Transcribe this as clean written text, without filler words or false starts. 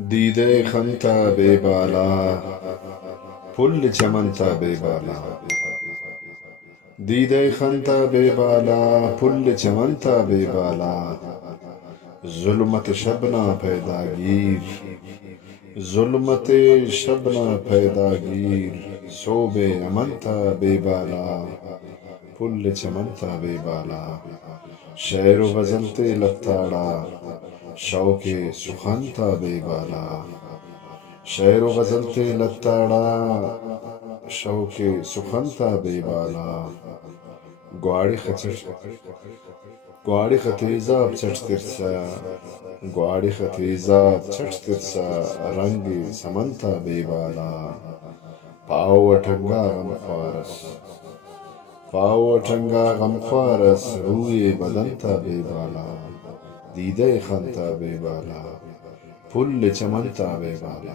दीदे Khanta बेबाला, full चमनता बेबाला। दीदे Khanta बेबाला, full चमनता बेबाला। जुल्मत Shabana पैदागीर, जुल्मत Shabana पैदागीर। सोबे अमनता बेबाला, full चमनता बेबाला। शेर व गजलते लताड़ा, शौके सुखनता बेबाला। शेर व गजलते लताड़ा, शौके सुखनता बेबाला। ग्वाड़ी खतीजा चट तिरसा, ग्वाड़ी खतीजा चट तिरसा। रंगी समनता बेबाला। पाव अठंगा गम ख्वारस, पाव अठंगा गम ख्वारस। रूए बदनता बेबाला, दीदे खंता बेबाला। फुल चमनता बेबाला।